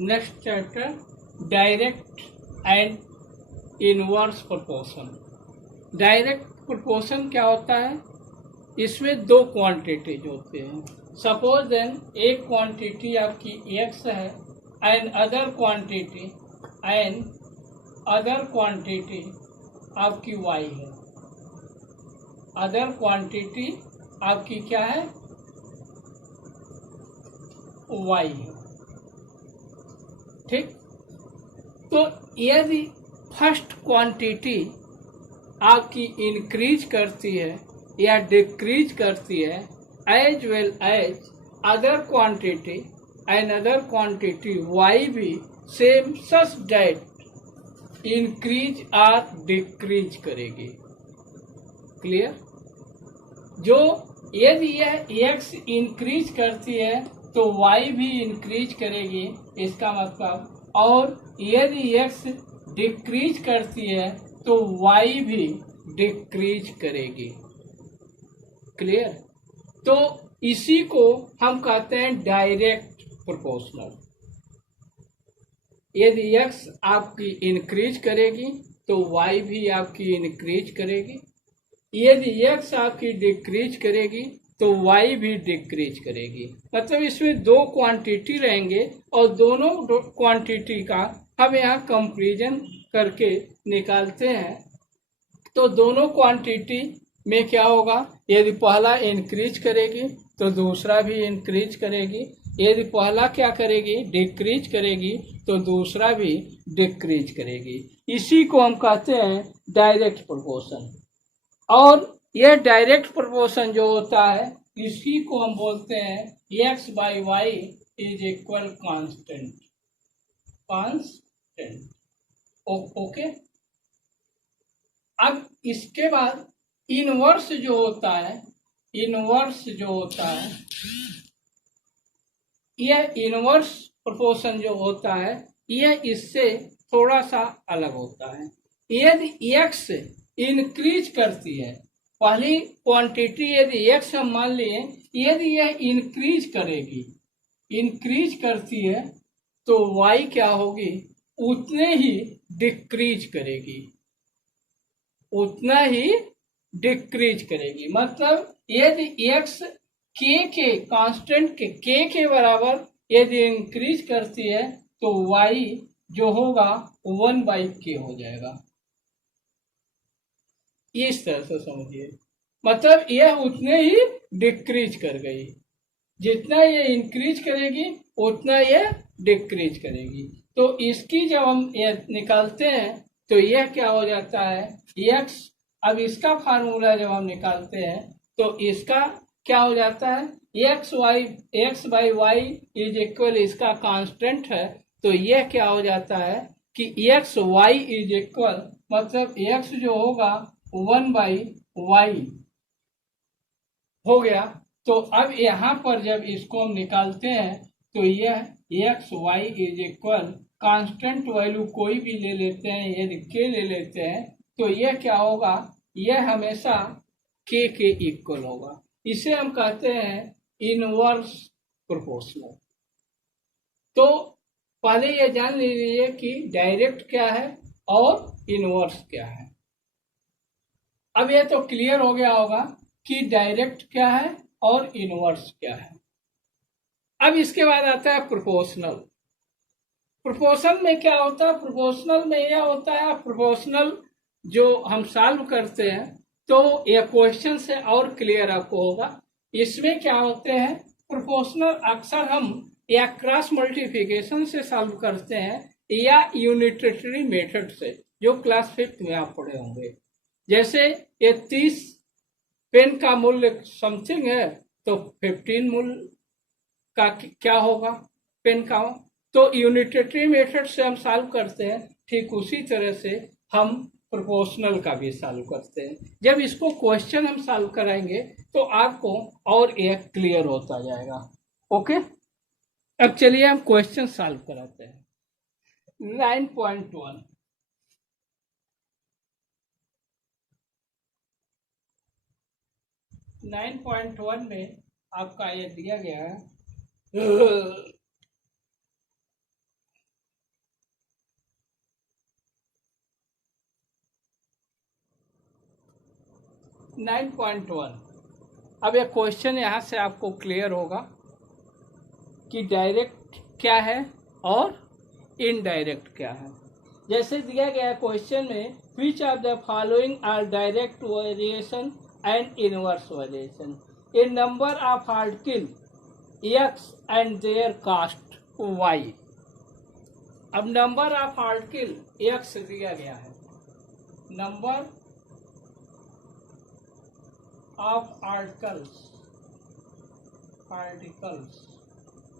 Next chapter direct and inverse proportion. Direct proportion क्या होता है? इसमें दो क्वांटिटीज होते हैं। सपोज देन एक क्वांटिटी आपकी x है एंड अदर क्वांटिटी आपकी y है। अदर क्वांटिटी आपकी क्या है? y है। ठीक, तो यदि फर्स्ट क्वांटिटी आपकी इंक्रीज करती है या डिक्रीज करती है as well as other quantity and other quantity y भी सेम सच डेट इंक्रीज और डिक्रीज करेगी। क्लियर? जो यदि यह x इंक्रीज करती है तो y भी इंक्रीज करेगी, इसका मतलब, और यदि x डिक्रीज करती है तो y भी डिक्रीज करेगी। क्लियर? तो इसी को हम कहते हैं डायरेक्ट प्रोपोर्शनल। यदि x आपकी इंक्रीज करेगी तो y भी आपकी इंक्रीज करेगी। यदि x आपकी डिक्रीज करेगी तो y भी डिक्रीज करेगी। मतलब इसमें दो क्वांटिटी रहेंगे और दोनों क्वांटिटी का हम यहाँ कंपैरिजन करके निकालते हैं। तो दोनों क्वांटिटी में क्या होगा? यदि पहला इंक्रीज करेगी तो दूसरा भी इंक्रीज करेगी। यदि पहला क्या करेगी? डिक्रीज करेगी तो दूसरा भी डिक्रीज करेगी। इसी को हम कहते हैं डायरेक्ट प्रोपोर्शन। और यह डायरेक्ट प्रोपोर्शन जो होता है इसी को हम बोलते हैं x by Y is equal constant. Okay. अब इसके बाद इनवर्स जो होता है यह इनवर्स प्रोपोर्शन जो होता है यह इससे थोड़ा सा अलग होता है। यदि x इंक्रीज करती है, पहली क्वांटिटी यदि x हम मान लिए, यदि यह इंक्रीज करती है तो y क्या होगी? उतने ही डिक्रीज करेगी। मतलब यदि x के कांस्टेंट के k बराबर यदि इंक्रीज करती है तो y जो होगा 1/k हो जाएगा। इस तरह से समझिए, मतलब यह उतने ही डिक्रीज कर गई। जितना ये इंक्रीज करेगी उतना ये डिक्रीज करेगी। तो इसकी जब हम ये निकालते हैं तो यह क्या हो जाता है? x, अब इसका फार्मूला जब हम निकालते हैं तो इसका क्या हो जाता है? x by Y is equal, इसका कांस्टेंट है तो यह क्या हो जाता है कि x y इज इक्वल, मतलब x जो होगा 1/y हो गया। तो अब यहाँ पर जब इसको हम निकालते हैं तो यह x y is equal, constant value कोई भी ले लेते हैं, यदि k ले लेते हैं तो यह क्या होगा? यह हमेशा k के इक्वल होगा। इसे हम कहते हैं इनवर्स प्रोपोर्शनल। तो पहले ये जान लीजिए कि डायरेक्ट क्या है और इनवर्स क्या है। अब ये तो क्लियर हो गया होगा कि डायरेक्ट क्या है और इनवर्स क्या है। अब इसके बाद आता है प्रोपोर्शनल। प्रोपोर्शनल में क्या होता है? प्रोपोर्शनल में यह होता है, प्रोपोर्शनल जो हम सॉल्व करते हैं तो यह क्वेश्चन से और क्लियर आपको होगा। इसमें क्या होते हैं? प्रोपोर्शनल अक्सर हम या क्रॉस मल्टीप्लिकेशन से सॉल्व करते हैं या यूनिटरी मेथड से, जो क्लास 5 में आप पढ़े होंगे। जैसे ये 30 पेन का मूल्य समथिंग है तो 15 मूल्य का क्या होगा पेन का? तो यूनिटरी मेथड से हम सॉल्व करते हैं, ठीक उसी तरह से हम प्रोपोर्शनल का भी सॉल्व करते हैं। जब इसको क्वेश्चन हम सॉल्व कराएंगे तो आपको और एक क्लियर होता जाएगा। ओके, अब चलिए हम क्वेश्चन सॉल्व कराते हैं। 9.1 9.1 में आपका ये दिया गया है 9.1। अब एक क्वेश्चन यहाँ से आपको क्लियर होगा कि डायरेक्ट क्या है और इनडायरेक्ट क्या है। जैसे दिया गया क्वेश्चन में, which of the following are direct variation and inverse variation in number of article X and their cost Y. अब नंबर ऑफ आर्टिकल एक्स दिया गया है, नंबर ऑफ आर्टिकल्स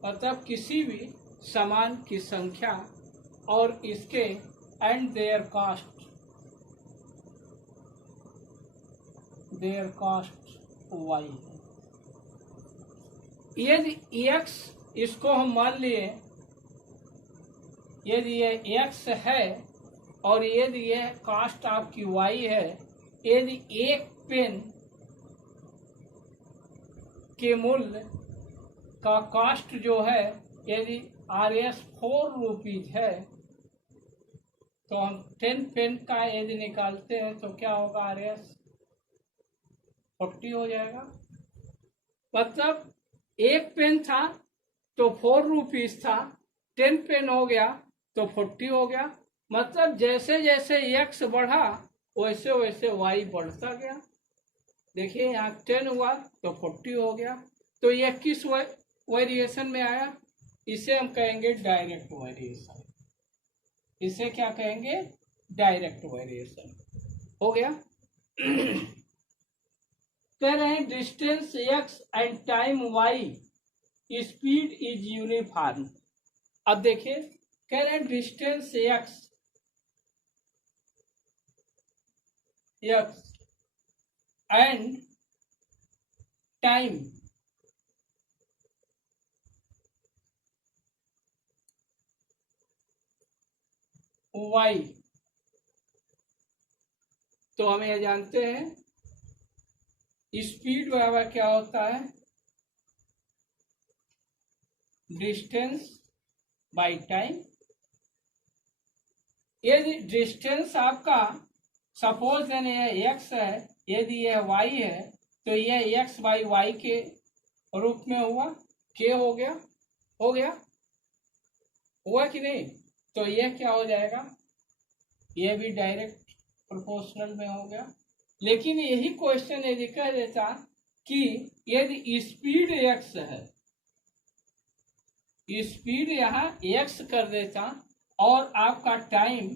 मतलब किसी भी सामान की संख्या और इसके एंड देयर कास्ट वाई। यदि एक्स, इसको हम मान लिए, यदि ये एक्स है और यदि यह कास्ट आपकी वाई है, यदि एक पेन के मूल्य का कास्ट जो है यदि RS 4 रुपीज है, तो हम 10 पेन का यदि निकालते हैं तो क्या होगा, RS 40 हो जाएगा। मतलब एक पेन था तो 4 रुपीज था, 10 पेन हो गया तो 40 हो गया। मतलब जैसे जैसे एक्स बढ़ा वैसे वैसे वाई बढ़ता गया। देखिए यहाँ 10 हुआ तो 40 हो गया। तो यह किस वेरिएशन में आया? इसे हम कहेंगे डायरेक्ट वेरिएशन। इसे क्या कहेंगे? Direct variation. हो गया। कह रहे हैं distance X and time Y, speed is uniform. अब देखिए कह रहे हैं distance X and time Y. तो हम यह जानते हैं स्पीड बराबर क्या होता है, डिस्टेंस बाई टाइम। यदि डिस्टेंस आपका सपोज देने यह एक्स है, यदि यह वाई है, तो यह एक्स बाई वाई के रूप में हुआ, के हो गया, हो गया, हुआ कि नहीं? तो यह क्या हो जाएगा, यह भी डायरेक्ट प्रोपोर्शनल में हो गया। लेकिन यही क्वेश्चन यदि कह देता कि यदि स्पीड एक्स है, स्पीड यहाँ एक्स कर देता और आपका टाइम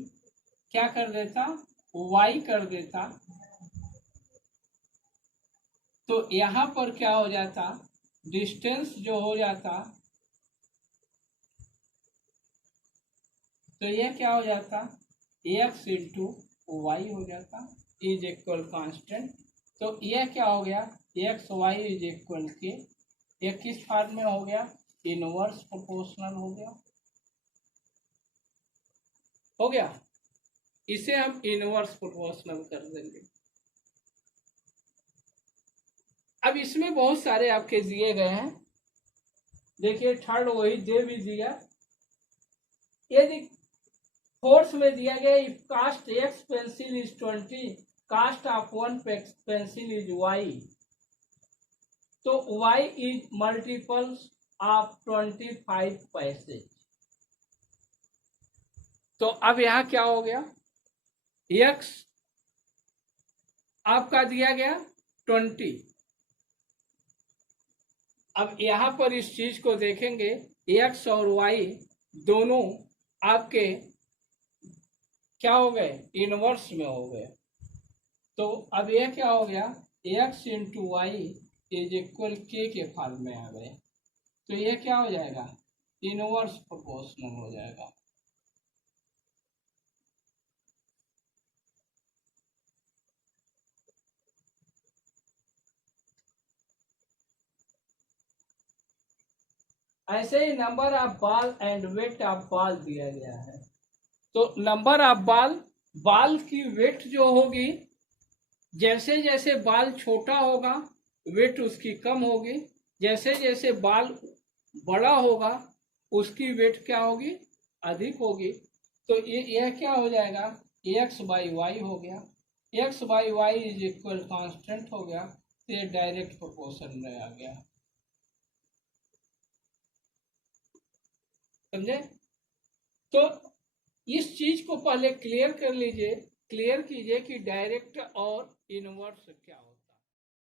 क्या कर देता, वाई कर देता, तो यहाँ पर क्या हो जाता, डिस्टेंस जो हो जाता, तो यह क्या हो जाता, एक्स इंटू वाई हो जाता, इज इक्वल कांस्टेंट। तो यह क्या हो गया, एक्स वाई इज इक्वल के, यह किस फॉर्म में हो गया, इनवर्स प्रोपोर्शनल हो गया, हो गया। इसे हम इनवर्स प्रोपोर्शनल कर देंगे। अब इसमें बहुत सारे आपके दिए गए हैं। देखिए थर्ड वही दे भी दिया। यदि फोर्थ में दिया गया if cost X pencil is 20, cost of 1 pencil is Y, तो वाई इज मल्टीपल्स ऑफ 25 पैसे। तो अब यहां क्या हो गया, एक्स आपका दिया गया 20। अब यहां पर इस चीज को देखेंगे, एक्स और वाई दोनों आपके क्या हो गए, इनवर्स में हो गए। तो अब यह क्या हो गया, X into Y is equal के फॉर्म में आ गए। तो यह क्या हो जाएगा, इनवर्स प्रोपोर्शनल हो जाएगा। ऐसे ही number of ball and weight of ball दिया गया है। तो नंबर ऑफ बाल की वेट जो होगी, जैसे जैसे बाल छोटा होगा वेट उसकी कम होगी, जैसे जैसे बाल बड़ा होगा उसकी वेट क्या होगी, अधिक होगी। तो यह क्या हो जाएगा, एक्स बाई वाई हो गया। X by Y is equal constant हो गया, तो ये डायरेक्ट प्रोपोर्शन में आ गया। समझे? तो इस चीज को पहले क्लियर कर लीजिए, क्लियर कीजिए कि डायरेक्ट और इनवर्स क्या हो।